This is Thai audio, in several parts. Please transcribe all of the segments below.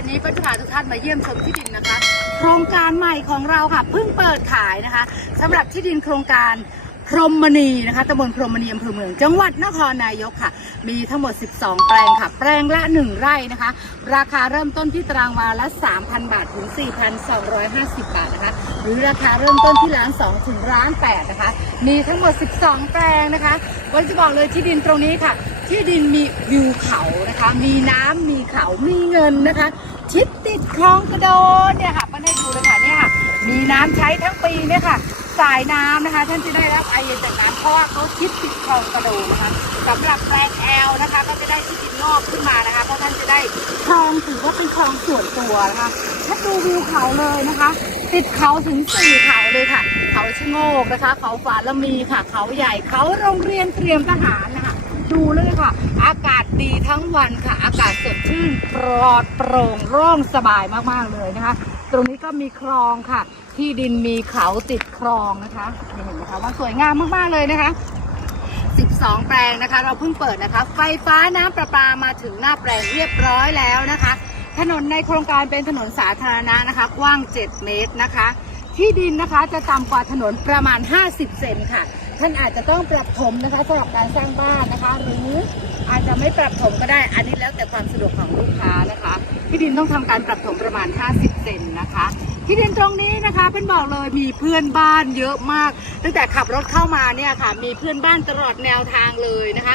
วันนี้ปัญหาทุกท่านมาเยี่ยมชมที่ดินนะคะ โครงการใหม่ของเราค่ะเพิ่งเปิดขายนะคะสำหรับที่ดินโครงการพรหมณีนะคะตำบลพรหมณีอำเภอเมือง จังหวัดนครนายกค่ะ มีทั้งหมด 12 แปลงค่ะ แปลงละ 1 ไร่นะคะ ราคาเริ่มต้นที่ตารางวาละ 3,000 บาทถึง 4,250 บาทนะคะ หรือราคาเริ่มต้นที่ล้าน2ถึงล้าน8นะคะ มีทั้งหมด 12 แปลงนะคะวันจะบอกเลยที่ดินตรงนี้ค่ะ ที่ดินมีวิวเขานะคะ มีน้ำมีเขา มีเงินนะคะ ชิดติดคลองกระโดนเนี่ยค่ะมาให้ดูเลยค่ะเนี่ยค่ะ มีน้ำใช้ทั้งปีเนี่ยค่ะ สายน้ำนะคะ ท่านจะได้รับไอเย็นจากน้ำเพราะว่าเขาชิดติดคลองกระโดนนะคะสำหรับแปลงแอลนะคะ ก็จะได้ที่ดินงอกขึ้นมานะคะ เพราะท่านจะได้คลองถือว่าเป็นคลองส่วนตัวนะคะถ้าดูวิวเขาเลยนะคะ ติดเขาถึงสี่เขาเลยค่ะ เขาชะโงกนะคะ เขาฝาละมีค่ะ เขาใหญ่เขาโรงเรียนเตรียมทหารนะคะ ดูเลยค่ะ อากาศดีทั้งวันค่ะ อากาศสดชื่นปลอดโปร่งโล่งสบายมากๆเลยนะคะ ตรงนี้ก็มีคลองค่ะ ที่ดินมีเขาติดคลองนะคะเห็นไหมคะว่าสวยงามมากๆเลยนะคะ 12 แปลงนะคะ เราเพิ่งเปิดนะคะ ไฟฟ้าน้ำประปามาถึงหน้าแปลงเรียบร้อยแล้วนะคะ ถนนในโครงการเป็นถนนสาธารณะนะคะ กว้าง 7 เมตรนะคะ ที่ดินนะคะจะต่ำกว่าถนนประมาณ 50 เซนค่ะ ท่านอาจจะต้องปรับถมนะคะสำหรับการสร้างบ้านนะคะ หรืออาจจะไม่ปรับถมก็ได้ อันนี้แล้วแต่ความสะดวกของลูกค้านะคะที่ดินต้องทำการปรับถมประมาณ 50 เซนนะคะ ที่ดินตรงนี้นะคะเป็นบอกเลยมีเพื่อนบ้านเยอะมาก ตั้งแต่ขับรถเข้ามาเนี่ยค่ะ มีเพื่อนบ้านตลอดแนวทางเลยนะคะ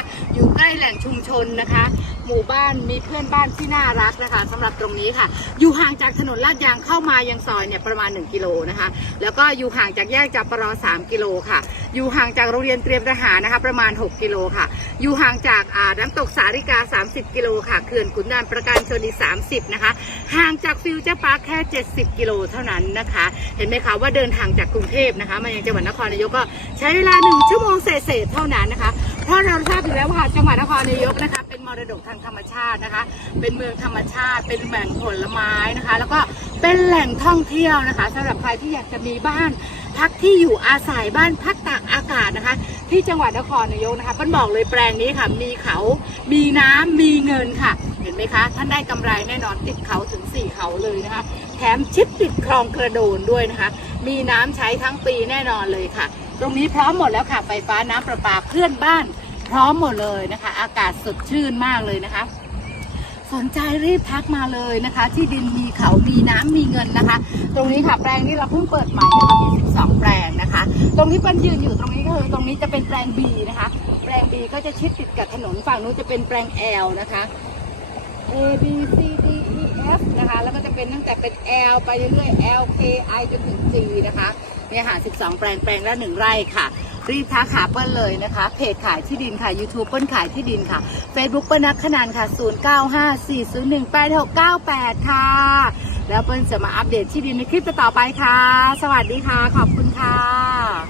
แหล่งชุมชนนะคะ หมู่บ้านมีเพื่อนบ้านที่น่ารักนะคะสำหรับตรงนี้ค่ะ อยู่ห่างจากถนนลาดยางเข้ามายังซอยเนี่ยประมาณ 1 กิโลนะคะ แล้วก็อยู่ห่างจากแยกจาปรอ3กิโลค่ะ อยู่ห่างจากโรงเรียนเตรียมทหารนะคะ ประมาณ 6 กิโลค่ะ อยู่ห่างจากอ่าน้ำตกสาริกา 30 กิโลค่ะเขื่อนขุนด่านประการชนอีก 30 นะคะ ห่างจากฟิวเจอร์พาร์คแค่ 70 กิโลเท่านั้นนะคะ เห็นไหมคะว่าเดินทางจากกรุงเทพนะคะมายังจังหวัดนครนายกก็ใช้เวลา 1 ชั่วโมงเศษเท่านั้นนะคะ เพราะเราทราบอยู่แล้วว่าจังหวัดนครนายกนะคะ เป็นมรดกทางธรรมชาตินะคะ เป็นเมืองธรรมชาติ เป็นแหล่งผลไม้นะคะ แล้วก็เป็นแหล่งท่องเที่ยวนะคะสำหรับใครที่อยากจะมีบ้านพักที่อยู่อาศัยบ้านพักตากอากาศนะคะ ที่จังหวัดนครนายกนะคะปั้นบอกเลยแปลงนี้ค่ะ มีเขา มีน้ำมีเงินค่ะ เห็นไหมคะ ท่านได้กำไรแน่นอนติดเขาถึง 4 เขาเลยนะคะ แถมชิดติดคลองกระโดนด้วยนะคะ มีน้ำใช้ทั้งปีแน่นอนเลยค่ะ ตรงนี้พร้อมหมดแล้วค่ะ ไฟฟ้าน้ำประปาเพื่อนบ้าน พร้อมหมดเลยนะคะ อากาศสดชื่นมากเลยนะคะ สนใจรีบทักมาเลยนะคะ ที่ดินมีเขามีน้ำมีเงินนะคะ ตรงนี้ค่ะแปลงนี้เราเพิ่งเปิดใหม่นะคะมี 12 แปลงนะคะ ตรงที่ปิ้ลยืนอยู่ตรงนี้ก็คือตรงนี้จะเป็นแปลง B นะคะ แปลง B ก็จะชิดติดกับถนนฝั่งนู้นจะเป็นแปลง L นะคะ A B C D E F นะคะ แล้วก็จะเป็นตั้งแต่เป็น L ไปเรื่อยๆ L K I จนถึง G นะคะเนี่ยค่ะ12 แปลงแปลงละ1ไร่ค่ะ รีบทักหาเปิ้ลเลยนะคะ เพจขายที่ดินค่ะ YouTube เปิ้ลขายที่ดินค่ะ Facebook เปิ้ลนักขนานค่ะ 0954018698 ค่ะ แล้วเปิ้ลจะมาอัปเดตที่ดินในคลิปต่อไปค่ะ สวัสดีค่ะ ขอบคุณค่ะ